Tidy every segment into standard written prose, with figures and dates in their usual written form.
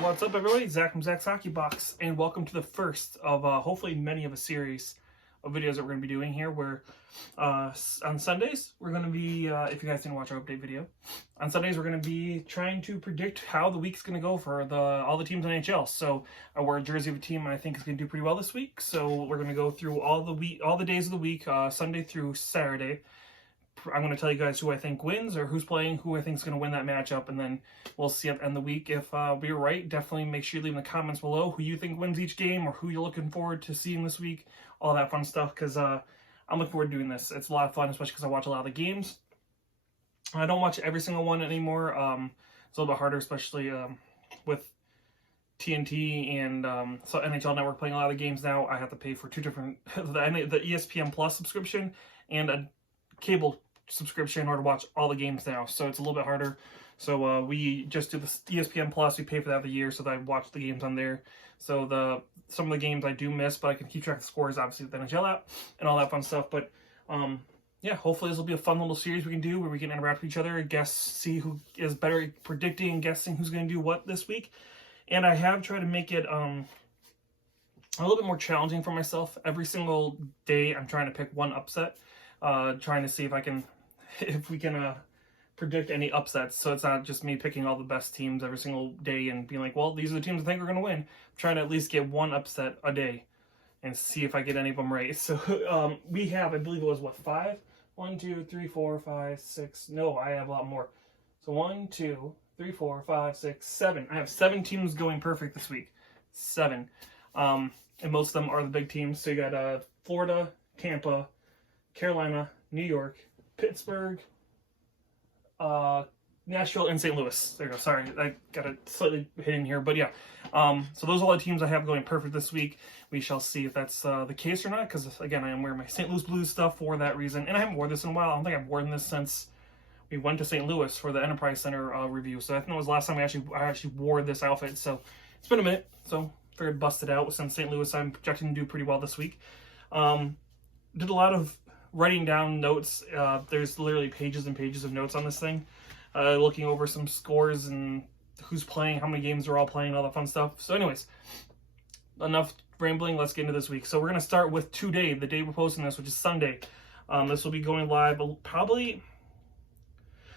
What's up, everybody? Zach from Zack's Hockey Box, and welcome to the first of hopefully many of a series of videos that we're going to be doing here. Where on Sundays we're going to be, if you guys didn't watch our update video, on Sundays we're going to be trying to predict how the week's going to go for all the teams in NHL. So I wore a jersey of a team I think is going to do pretty well this week. So we're going to go through all the days of the week, Sunday through Saturday. I'm going to tell you guys who I think wins or who's playing, who I think is going to win that matchup, and then we'll see at the end of the week if we're right. Definitely make sure you leave in the comments below who you think wins each game or who you're looking forward to seeing this week, all that fun stuff, because I'm looking forward to doing this. It's a lot of fun, especially because I watch a lot of the games. I don't watch every single one anymore. It's a little bit harder, especially with TNT and so NHL Network playing a lot of the games now. I have to pay for two different, the ESPN Plus subscription and a cable subscription in order to watch all the games now, so it's a little bit harder. So we just do the ESPN Plus. We pay for that the year, so that I watch the games on there. So some of the games I do miss, but I can keep track of the scores, obviously, with the NHL app and all that fun stuff. But yeah, hopefully this will be a fun little series we can do where we can interact with each other, guess, see who is better at predicting and guessing who's going to do what this week. And I have tried to make it a little bit more challenging for myself. Every single day I'm trying to pick one upset, trying to see if we can predict any upsets. So it's not just me picking all the best teams every single day and being like, well, these are the teams I think are going to win. I'm trying to at least get one upset a day and see if I get any of them right. So we have, I believe it was, what, 5? 1, 2, 3, 4, 5, 6. No, I have a lot more. So 1, 2, 3, 4, 5, 6, 7. I have 7 teams going perfect this week. 7. And most of them are the big teams. So you got Florida, Tampa, Carolina, New York, Pittsburgh, Nashville, and St. Louis. There you go. Sorry, I got it slightly hidden here, but yeah. So those are all the teams I have going perfect this week. We shall see if that's the case or not, because again, I am wearing my St. Louis Blues stuff for that reason, and I haven't worn this in a while. I don't think I've worn this since we went to St. Louis for the Enterprise Center review. So I think it was the last time I actually wore this outfit. So it's been a minute. So figured bust it out. Since St. Louis, I'm projecting to do pretty well this week. Did a lot of writing down notes. There's literally pages and pages of notes on this thing, looking over some scores and who's playing, how many games they're all playing, all that fun stuff. So anyways, enough rambling, let's get into this week. So we're going to start with today, the day we're posting this, which is Sunday. This will be going live probably, I'm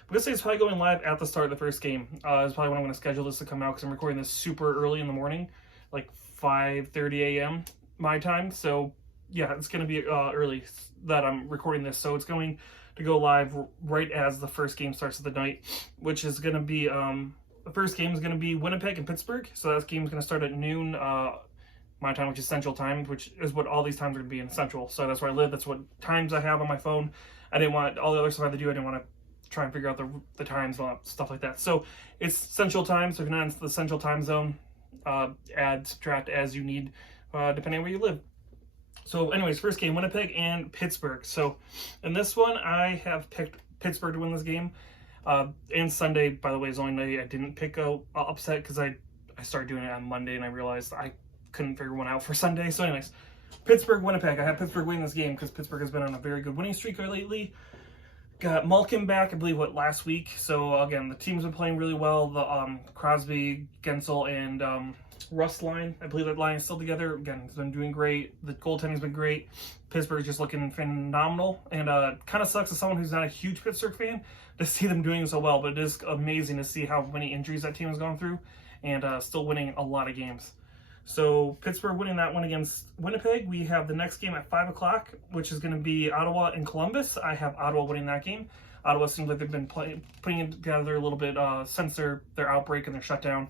going to say it's probably going live at the start of the first game. Is probably when I'm going to schedule this to come out, because I'm recording this super early in the morning, like 5:30 a.m. my time. So yeah, it's going to be early that I'm recording this, so it's going to go live right as the first game starts of the night, which is going to be, the first game is going to be Winnipeg and Pittsburgh, so that game is going to start at noon my time, which is Central Time, which is what all these times are going to be in Central, so that's where I live, that's what times I have on my phone. I didn't want all the other stuff I had to do, I didn't want to try and figure out the times and all that stuff like that. So it's Central Time, so if you're not in the Central Time zone, add, subtract as you need, depending on where you live. So anyways, first game, Winnipeg and Pittsburgh. So in this one, I have picked Pittsburgh to win this game. And Sunday, by the way, is the only day I didn't pick a upset, because I started doing it on Monday and I realized I couldn't figure one out for Sunday. So anyways, Pittsburgh, Winnipeg. I have Pittsburgh winning this game because Pittsburgh has been on a very good winning streak lately. Got Malkin back, I believe, last week. So again, the team's been playing really well. The Crosby, Gensel, and Rust line, I believe that line is still together. Again, it's been doing great. The goaltending's been great. Pittsburgh's just looking phenomenal, and kind of sucks as someone who's not a huge Pittsburgh fan to see them doing so well, but it is amazing to see how many injuries that team has gone through and still winning a lot of games. So Pittsburgh winning that one against Winnipeg. We have the next game at 5 o'clock, which is going to be Ottawa and Columbus. I have Ottawa winning that game. Ottawa seems like they've been putting it together a little bit since their outbreak and their shutdown.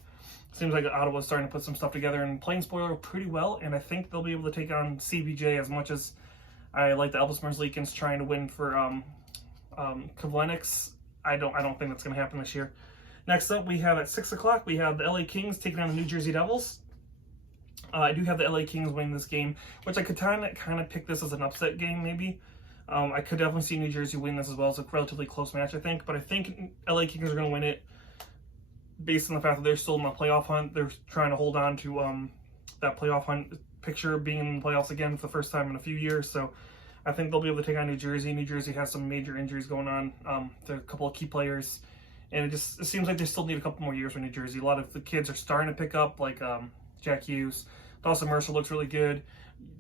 Seems like Ottawa's starting to put some stuff together and playing spoiler pretty well, and I think they'll be able to take on CBJ as much as I like the Elvis Merzlikins trying to win for Kavlenix. I don't think that's going to happen this year. Next up, we have at 6 o'clock, we have the LA Kings taking on the New Jersey Devils. I do have the LA Kings winning this game, which I could kind of pick this as an upset game, maybe. I could definitely see New Jersey win this as well. It's a relatively close match, I think, but I think LA Kings are going to win it based on the fact that they're still in the playoff hunt. They're trying to hold on to that playoff hunt picture of being in the playoffs again for the first time in a few years. So I think they'll be able to take on New Jersey. New Jersey has some major injuries going on to a couple of key players, And it seems like they still need a couple more years for New Jersey. A lot of the kids are starting to pick up, like Jack Hughes. Dawson Mercer looks really good.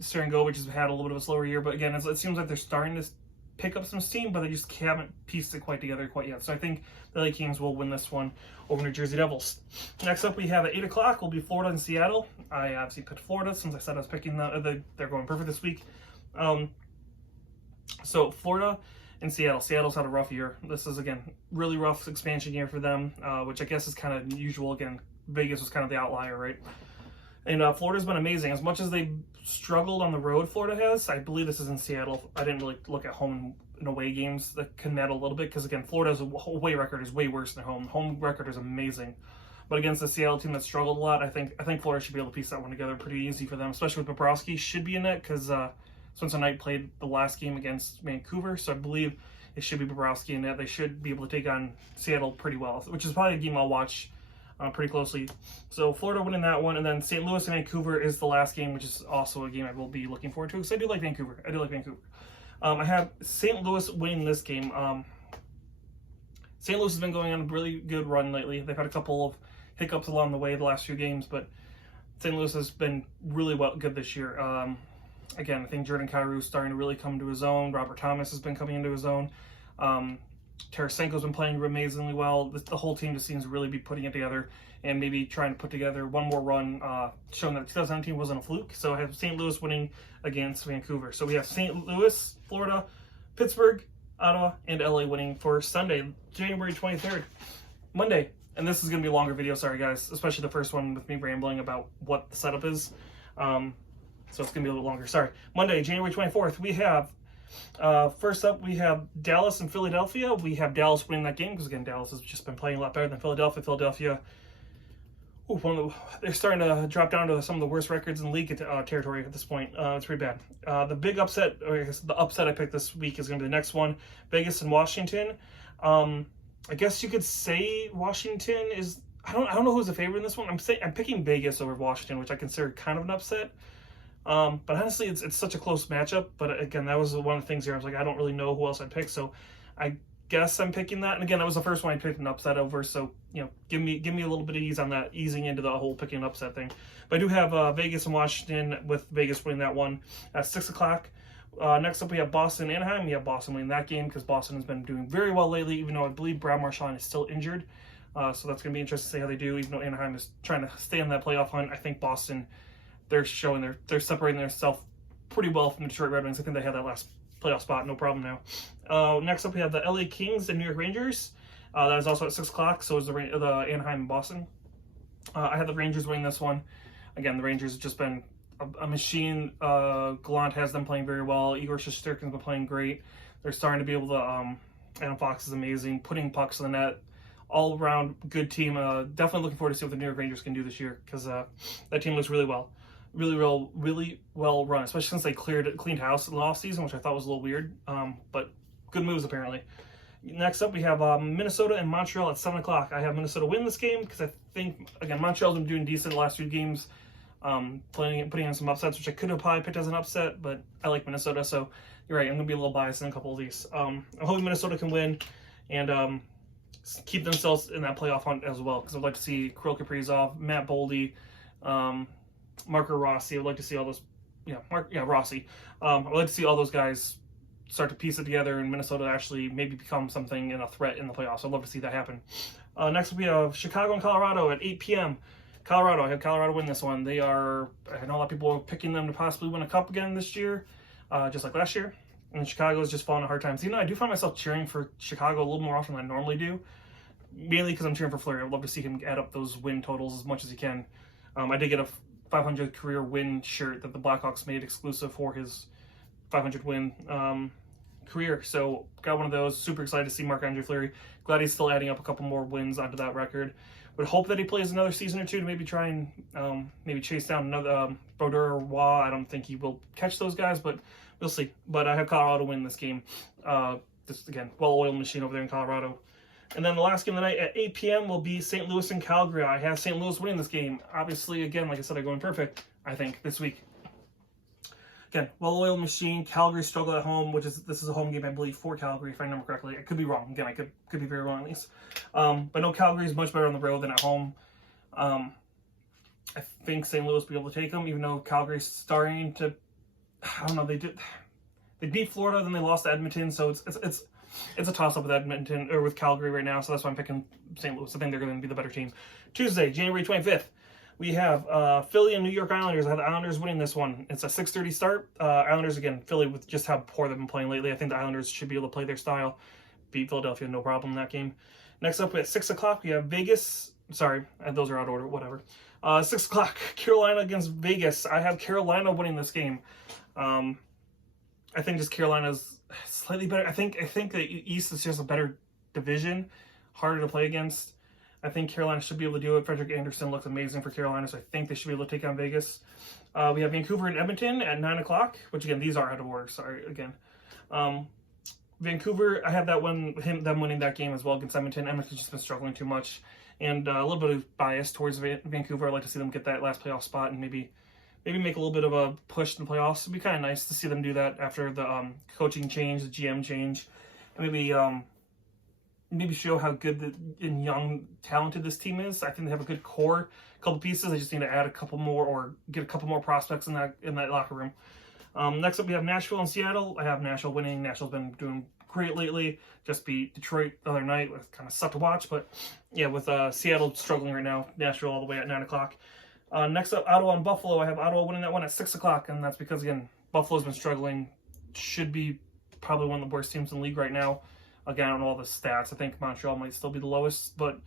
Serengovic has had a little bit of a slower year, but again, it seems like they're starting to pick up some steam, but they just haven't pieced it quite together quite yet. So I think the LA Kings will win this one over New Jersey Devils. Next up, we have at 8 o'clock will be Florida and Seattle. I obviously picked Florida since I said I was picking they're going perfect this week. So Florida and Seattle. Seattle's had a rough year. This is, again, really rough expansion year for them, which I guess is kind of unusual. Again, Vegas was kind of the outlier, right? And Florida's been amazing. As much as they struggled on the road, Florida has. I believe this is in Seattle. I didn't really look at home and away games that can net a little bit because, again, Florida's away record is way worse than home. Home record is amazing. But against the Seattle team that struggled a lot, I think Florida should be able to piece that one together pretty easy for them, especially with Bobrovsky should be in net because Spencer Knight played the last game against Vancouver, so I believe it should be Bobrovsky in net. They should be able to take on Seattle pretty well, which is probably a game I'll watch pretty closely. So Florida winning that one, and then St. Louis and Vancouver is the last game, which is also a game I will be looking forward to because I do like Vancouver. I have St. Louis winning this game. St. Louis has been going on a really good run lately. They've had a couple of hiccups along the way the last few games, but St. Louis has been really good this year. Again, I think Jordan Kyrou is starting to really come to his own. Robert Thomas has been coming into his own. Tarasenko's been playing amazingly well. The whole team just seems to really be putting it together and maybe trying to put together one more run, showing that 2019 wasn't a fluke. So I have St. Louis winning against Vancouver. So we have St. Louis, Florida, Pittsburgh, Ottawa, and LA winning for Sunday, January 23rd, Monday. And this is going to be a longer video, sorry guys, especially the first one with me rambling about what the setup is. So it's going to be a little longer. Sorry. Monday, January 24th, we have, first up, we have Dallas and Philadelphia. We have Dallas winning that game because, again, Dallas has just been playing a lot better than Philadelphia. Philadelphia, they're starting to drop down to some of the worst records in the league territory at this point. It's pretty bad. The big upset, or I guess the upset I picked this week is going to be the next one, Vegas and Washington. I guess you could say Washington is, I don't know who's the favorite in this one. I'm picking Vegas over Washington, which I consider kind of an upset. But honestly, it's such a close matchup. But again, that was one of the things here. I was like, I don't really know who else I'd pick, so I guess I'm picking that. And again, that was the first one I picked an upset over. So give me a little bit of ease on that, easing into the whole picking an upset thing. But I do have Vegas and Washington, with Vegas winning that one at 6 o'clock. Next up, we have Boston and Anaheim. We have Boston winning that game because Boston has been doing very well lately, even though I believe Brad Marchand is still injured. So that's going to be interesting to see how they do, even though Anaheim is trying to stay on that playoff hunt. I think Boston, they're separating themselves pretty well from the Detroit Red Wings. I think they had that last playoff spot, no problem now. Next up, we have the LA Kings and New York Rangers. That is also at 6 o'clock, so is the Anaheim and Boston. I have the Rangers winning this one. Again, the Rangers have just been a machine. Gallant has them playing very well. Igor Shesterkin's been playing great. They're starting to be able to, Adam Fox is amazing, putting pucks in the net. All around good team. Definitely looking forward to see what the New York Rangers can do this year because that team looks really well. Really well run, especially since they cleaned house in the offseason, which I thought was a little weird, but good moves apparently. Next up, we have Minnesota and Montreal at 7 o'clock. I have Minnesota win this game because I think, again, Montreal's been doing decent the last few games, putting in some upsets, which I could have probably picked as an upset, but I like Minnesota, so you're right, I'm going to be a little biased in a couple of these. I'm hoping Minnesota can win and keep themselves in that playoff hunt as well, because I'd like to see Kirill Kaprizov, Matt Boldy, Marco Rossi. I'd like to see all those, Rossi. I'd like to see all those guys start to piece it together and Minnesota actually maybe become something and a threat in the playoffs. I'd love to see that happen. Next we have Chicago and Colorado at 8 p.m. Colorado, I have Colorado win this one. I know a lot of people are picking them to possibly win a cup again this year, just like last year. And Chicago is just falling on hard times. I do find myself cheering for Chicago a little more often than I normally do, mainly because I'm cheering for Fleury. I'd love to see him add up those win totals as much as he can. I did get a 500 career win shirt that the Blackhawks made exclusive for his 500 win career. So got one of those. Super excited to see Marc-Andre Fleury. Glad he's still adding up a couple more wins onto that record. Would hope that he plays another season or two to maybe try and maybe chase down another Brodeur or Waugh. I don't think he will catch those guys, but we'll see. But I have Colorado win this game. Just again, well-oiled machine over there in Colorado. And then the last game of the night at 8 p.m. will be St. Louis and Calgary. I have St. Louis winning this game. Obviously, again, like I said, I'm going perfect, I think, this week. again, well-oiled machine. Calgary struggled at home, this is a home game, I believe, for Calgary, if I remember correctly. I could be wrong. Again, I could be very wrong on these. But no, Calgary is much better on the road than at home. I think St. Louis will be able to take them, even though Calgary's starting to, I don't know, they beat Florida, then they lost to Edmonton, so it's a toss-up with Edmonton, or with Calgary right now, so that's why I'm picking St. Louis. I think they're going to be the better team. Tuesday, January 25th, we have Philly and New York Islanders. I have the Islanders winning this one. It's a 6:30 start. Islanders, again, Philly, with just how poor they've been playing lately, I think the Islanders should be able to play their style. Beat Philadelphia, no problem in that game. Next up, at 6 o'clock, we have Vegas. Sorry, those are out of order, whatever. 6 o'clock, Carolina against Vegas. I have Carolina winning this game. I think just Carolina's slightly better. I think the East is just a better division, harder to play against. I think Carolina should be able to do it. Frederick Anderson looks amazing for Carolina, so I think they should be able to take on Vegas. We have Vancouver and Edmonton at 9 o'clock, which again, these are out of order. Sorry, again. Vancouver, I have them winning that game as well against Edmonton. Edmonton's just been struggling too much, and a little bit of bias towards Vancouver. I'd like to see them get that last playoff spot and maybe make a little bit of a push in the playoffs. It'd be kind of nice to see them do that after the coaching change, the GM change, and maybe show how good and young, talented this team is. I think they have a good core, a couple pieces. They just need to add a couple more or get a couple more prospects in that locker room. Next up, we have Nashville and Seattle. I have Nashville winning. Nashville's been doing great lately. Just beat Detroit the other night. It kind of sucked to watch, but yeah, with Seattle struggling right now, Nashville all the way at 9 o'clock. Next up, Ottawa and Buffalo. I have Ottawa winning that one at 6 o'clock, and that's because, again, Buffalo's been struggling. Should be probably one of the worst teams in the league right now. Again, I don't know all the stats. I think Montreal might still be the lowest, but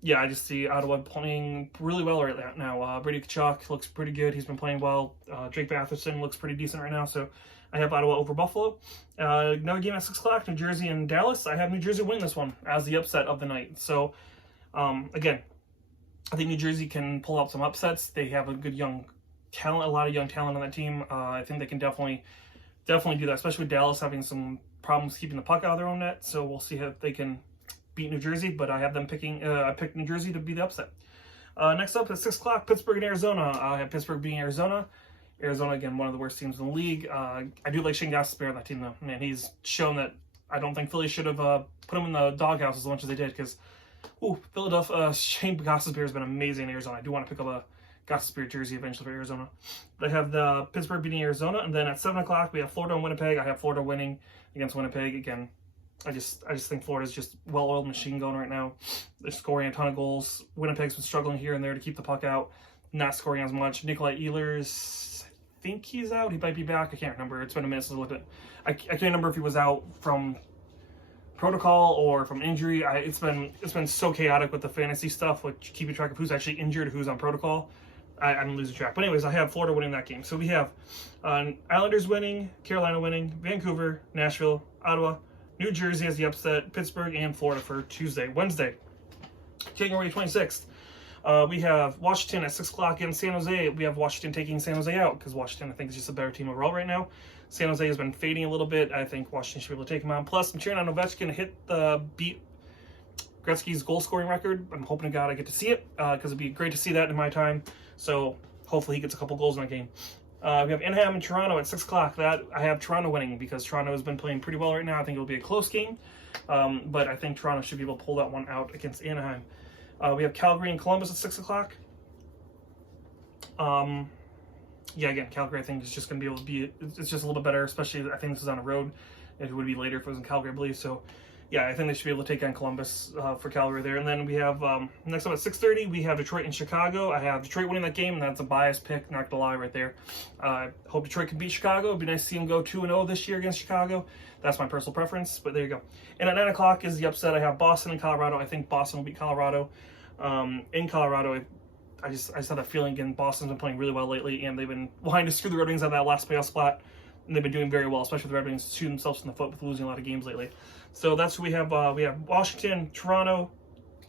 yeah, I just see Ottawa playing really well right now. Brady Tkachuk looks pretty good. He's been playing well. Drake Batherson looks pretty decent right now, so I have Ottawa over Buffalo. Another game at 6 o'clock, New Jersey and Dallas. I have New Jersey win this one as the upset of the night. So, again, I think New Jersey can pull out some upsets. They have a good young talent, a lot of young talent on that team. I think they can definitely do that, especially with Dallas having some problems keeping the puck out of their own net. So we'll see if they can beat New Jersey, but I have them I picked New Jersey to be the upset. Next up at 6 o'clock, Pittsburgh and Arizona. I have Pittsburgh beating Arizona. Arizona, again, one of the worst teams in the league. I do like Shane Gostisbehere on that team, though. Man, he's shown that I don't think Philly should have put him in the doghouse as much as they did, because, Philadelphia, Shane Gostisbehere has been amazing in Arizona. I do want to pick up a Gostisbehere jersey eventually for Arizona. But I have the Pittsburgh beating Arizona, and then at 7 o'clock, we have Florida and Winnipeg. I have Florida winning against Winnipeg. Again, I just think Florida's just well-oiled machine going right now. They're scoring a ton of goals. Winnipeg's been struggling here and there to keep the puck out, not scoring as much. Nikolai Ehlers, I think he's out. He might be back. I can't remember. It's been a minute since I looked at. I can't remember if he was out from protocol or from injury. It's been so chaotic with the fantasy stuff, with keeping track of who's actually injured, who's on protocol. I'm losing track. But anyways, I have Florida winning that game. So we have Islanders winning, Carolina winning, Vancouver, Nashville, Ottawa, New Jersey as the upset, Pittsburgh, and Florida for Wednesday, January 26th. We have Washington at 6 o'clock in San Jose. We have Washington taking San Jose out because Washington, I think, is just a better team overall right now. San Jose has been fading a little bit. I think Washington should be able to take them on. Plus, I'm cheering on Ovechkin to beat Gretzky's goal-scoring record. I'm hoping to God I get to see it because it'd be great to see that in my time. So hopefully he gets a couple goals in that game. We have Anaheim and Toronto at 6 o'clock. That I have Toronto winning because Toronto has been playing pretty well right now. I think it'll be a close game, but I think Toronto should be able to pull that one out against Anaheim. We have Calgary and Columbus at 6 o'clock. Again, Calgary I think is just going to be able to be. It's just a little bit better, especially I think this is on the road. It would be later if it was in Calgary, I believe. So, yeah, I think they should be able to take on Columbus for Calgary there. And then we have next up at 6:30, we have Detroit and Chicago. I have Detroit winning that game, and that's a biased pick, not gonna lie, right there. Hope Detroit can beat Chicago. It'd be nice to see them go 2-0 this year against Chicago. That's my personal preference, but there you go. And at 9 o'clock is the upset. I have Boston and Colorado. I think Boston will beat Colorado. In Colorado, I just have that feeling. Again, Boston's been playing really well lately, and they've been wanting to screw the Red Wings out of that last playoff spot. And they've been doing very well, especially with the Red Wings shooting themselves in the foot with losing a lot of games lately. So that's what we have. We have Washington, Toronto,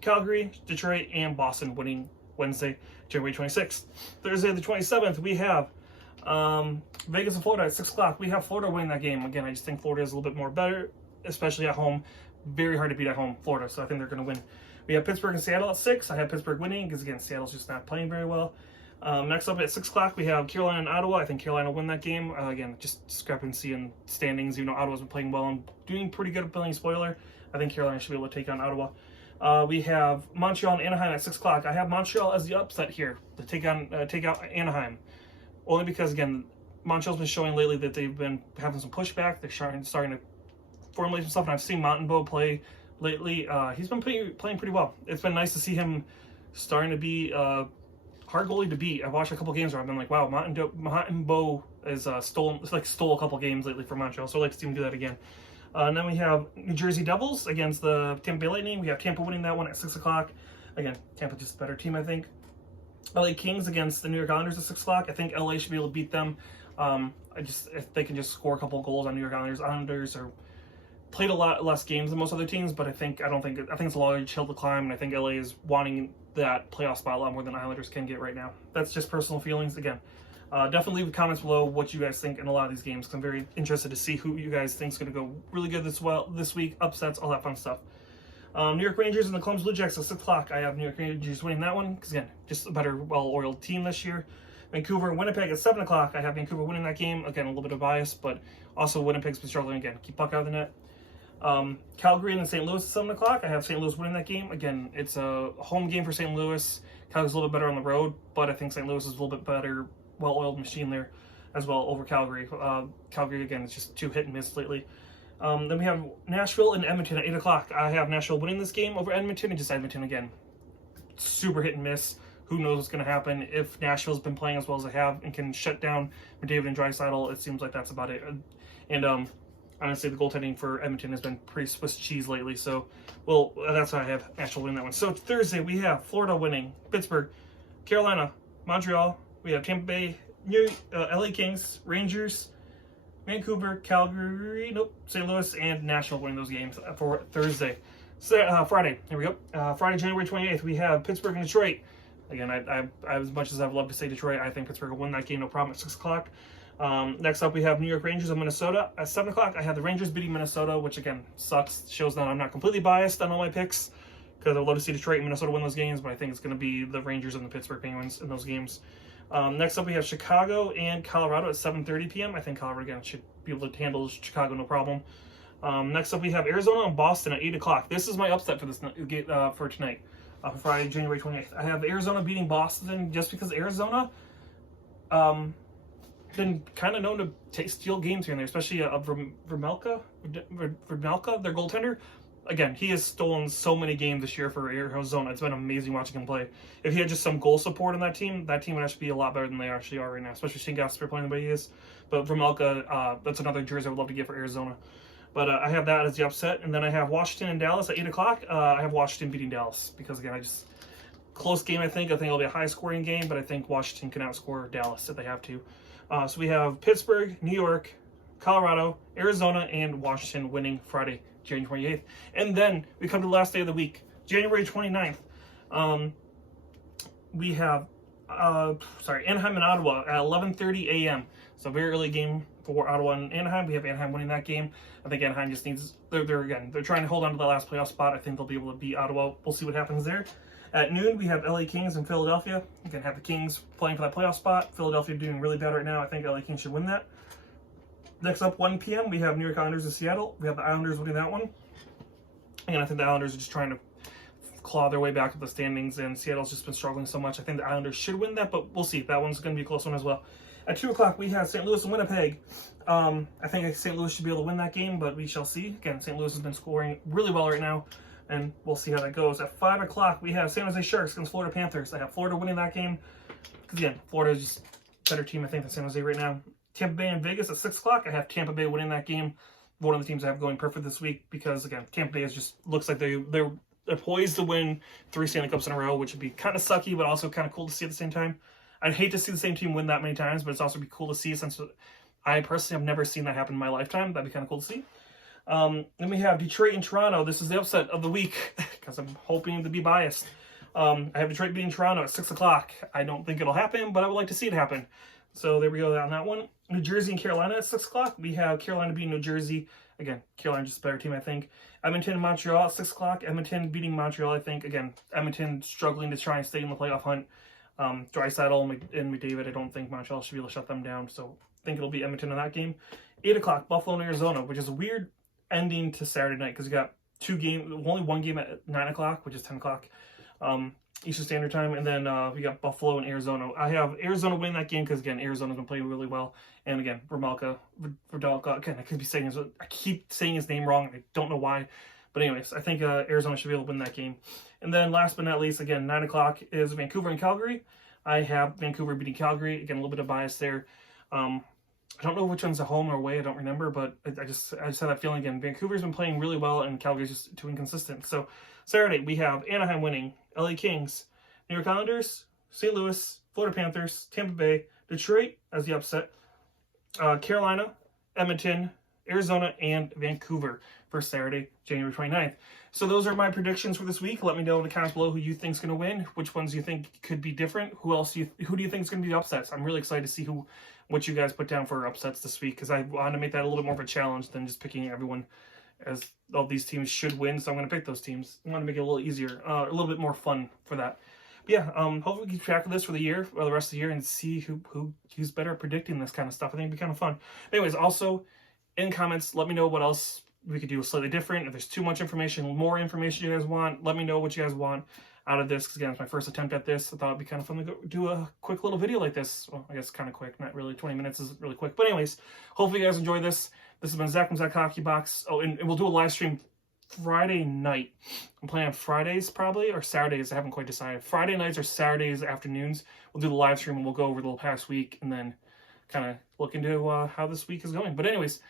Calgary, Detroit, and Boston winning Wednesday, January 26th. Thursday, the 27th, we have Vegas and Florida at 6 o'clock. We have Florida winning that game. Again, I just think Florida is a little bit more better, especially at home. Very hard to beat at home, Florida, so I think they're going to win. We have Pittsburgh and Seattle at 6. I have Pittsburgh winning because, again, Seattle's just not playing very well. Next up at 6 o'clock, we have Carolina and Ottawa. I think Carolina will win that game. Again, just discrepancy in standings. You know, Ottawa's been playing well and doing pretty good at playing spoiler. I think Carolina should be able to take on Ottawa. We have Montreal and Anaheim at 6 o'clock. I have Montreal as the upset here to take out Anaheim. Only because, again, Montreal's been showing lately that they've been having some pushback. They're starting to formulate some stuff, and I've seen Montembeault play lately. He's been playing pretty well. It's been nice to see him starting to be hard goalie to beat. I've watched a couple games where I've been like, wow, Montembeault is stole a couple games lately for Montreal, so I'd like to see him do that again. And then we have New Jersey Devils against the Tampa Bay Lightning. We have Tampa winning that one at 6 o'clock. Again, Tampa just a better team, I think. LA Kings against the New York Islanders at 6 o'clock. I think LA should be able to beat them. If they can just score a couple of goals on New York Islanders. Islanders are played a lot less games than most other teams, but I think it's a large hill to climb, and I think LA is wanting that playoff spot a lot more than Islanders can get right now. That's just personal feelings. Again, definitely leave comments below what you guys think in a lot of these games, because I'm very interested to see who you guys think is going to go really good this week, upsets, all that fun stuff. New York Rangers and the Columbus Blue Jackets at 6 o'clock. I have New York Rangers winning that one, because again, just a better, well-oiled team this year. Vancouver and Winnipeg at 7 o'clock. I have Vancouver winning that game. Again, a little bit of bias, but also Winnipeg's been struggling again. Keep puck out of the net. Calgary and St. Louis at 7 o'clock. I have St. Louis winning that game. Again, it's a home game for St. Louis. Calgary's a little bit better on the road, but I think St. Louis is a little bit better, well-oiled machine there as well over Calgary. Calgary, again, is just too hit and miss lately. Then we have Nashville and Edmonton at 8 o'clock. I have Nashville winning this game over Edmonton, and just Edmonton, again, super hit and miss. Who knows what's going to happen if Nashville's been playing as well as they have and can shut down McDavid and Draisaitl. It seems like that's about it. And honestly, the goaltending for Edmonton has been pretty Swiss cheese lately. So, well, that's why I have Nashville winning that one. So Thursday we have Florida winning, Pittsburgh, Carolina, Montreal. We have Tampa Bay, LA Kings, Rangers, Vancouver, Calgary, St. Louis, and Nashville winning those games for Thursday. So, Friday, here we go. Friday, January 28th, we have Pittsburgh and Detroit. Again, I as much as I'd love to say Detroit, I think Pittsburgh will win that game, no problem, at 6 o'clock. Next up, we have New York Rangers and Minnesota at 7 o'clock. I have the Rangers beating Minnesota, which, again, sucks. Shows that I'm not completely biased on all my picks, because I'd love to see Detroit and Minnesota win those games, but I think it's going to be the Rangers and the Pittsburgh Penguins in those games. Next up, we have Chicago and Colorado at 7:30 p.m. I think Colorado, again, should be able to handle Chicago, no problem. Next up, we have Arizona and Boston at 8 o'clock. This is my upset for this for tonight. For Friday, January 28th. I have Arizona beating Boston just because Arizona been kind of known to steal games here and there, especially Vermelka, their goaltender. Again, he has stolen so many games this year for Arizona. It's been amazing watching him play. If he had just some goal support on that team would actually be a lot better than they actually are right now, especially Shane Gasper playing the way he is. But Vermelka, that's another jersey I would love to get for Arizona. But I have that as the upset. And then I have Washington and Dallas at 8 o'clock. I have Washington beating Dallas because, again, close game, I think. I think it'll be a high-scoring game, but I think Washington can outscore Dallas if they have to. So we have Pittsburgh, New York, Colorado, Arizona, and Washington winning Friday, January 28th. And then we come to the last day of the week, January 29th. We have Anaheim and Ottawa at 11:30 a.m. So very early game for Ottawa and Anaheim. We have Anaheim winning that game. I think Anaheim just needs, they're trying to hold on to the last playoff spot. I think they'll be able to beat Ottawa. We'll see what happens there. At noon, we have LA Kings and Philadelphia. You can have the Kings playing for that playoff spot. Philadelphia doing really bad right now. I think LA Kings should win that. Next up, 1 p.m., we have New York Islanders and Seattle. We have the Islanders winning that one. And I think the Islanders are just trying to claw their way back up the standings, and Seattle's just been struggling so much. I think the Islanders should win that, but we'll see. That one's going to be a close one as well. At 2 o'clock, we have St. Louis and Winnipeg. I think St. Louis should be able to win that game, but we shall see. Again, St. Louis has been scoring really well right now, and we'll see how that goes. At 5 o'clock, we have San Jose Sharks against Florida Panthers. I have Florida winning that game. Because, again, Florida is just a better team, I think, than San Jose right now. Tampa Bay and Vegas at 6 o'clock. I have Tampa Bay winning that game. One of the teams I have going perfect this week because, again, Tampa Bay looks like they're poised to win 3 Stanley Cups in a row, which would be kind of sucky, but also kind of cool to see at the same time. I'd hate to see the same team win that many times, but it's also be cool to see since I personally have never seen that happen in my lifetime. That'd be kind of cool to see. Then we have Detroit and Toronto. This is the upset of the week because I'm hoping to be biased. I have Detroit beating Toronto at 6 o'clock. I don't think it'll happen, but I would like to see it happen. So there we go on that one. New Jersey and Carolina at 6 o'clock. We have Carolina beating New Jersey. Again, Carolina's just a better team, I think. Edmonton and Montreal at 6 o'clock. Edmonton beating Montreal, I think. Again, Edmonton struggling to try and stay in the playoff hunt. Draisaitl and McDavid, I don't think Montreal should be able to shut them down. So I think it'll be Edmonton in that game. 8 o'clock, Buffalo and Arizona, which is a weird ending to Saturday night because you got only one game at 9 o'clock, which is 10 o'clock Eastern Standard Time, and then we got Buffalo and Arizona. I have Arizona winning that game because, again, Arizona's been playing really well. And, again, Vidalka, again, I keep saying his name wrong. I don't know why. But, anyways, I think Arizona should be able to win that game. And then, last but not least, again, 9 o'clock is Vancouver and Calgary. I have Vancouver beating Calgary. Again, a little bit of bias there. I don't know which one's a home or away. I don't remember, but I just had that feeling again. Vancouver's been playing really well, and Calgary's just too inconsistent. So Saturday we have Anaheim winning, LA Kings, New York Islanders, St. Louis, Florida Panthers, Tampa Bay, Detroit as the upset, Carolina, Edmonton, Arizona, and Vancouver for Saturday, January 29th. So those are my predictions for this week. Let me know in the comments below who you think is going to win, which ones you think could be different, who do you think is going to be the upsets. I'm really excited to see what you guys put down for upsets this week because I want to make that a little bit more of a challenge than just picking everyone as all these teams should win. So I'm going to pick those teams. I want to make it a little easier, a little bit more fun for that. But yeah, hopefully we keep track of this for the year, or the rest of the year, and see who's better at predicting this kind of stuff. I think it'd be kind of fun. Anyways, also in comments, let me know what else we could do slightly different. If there's too much information, more information you guys want, let me know what you guys want out of this, because again, it's my first attempt at this. I thought it'd be kind of fun to do a quick little video like this. Well, I guess kind of quick, not really. 20 minutes is really quick. But anyways, hopefully you guys enjoy this. This has been Zach from Zack Hockey Box. Oh, and we'll do a live stream Friday night. I'm playing on Fridays probably, or Saturdays. I haven't quite decided. Friday nights or Saturdays afternoons. We'll do the live stream and we'll go over the past week and then kind of look into how this week is going. But anyways,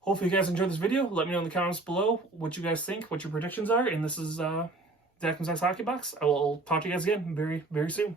hopefully you guys enjoyed this video. Let me know in the comments below what you guys think, what your predictions are. And this is Zack from Zack's Hockey Box. I will talk to you guys again very, very soon.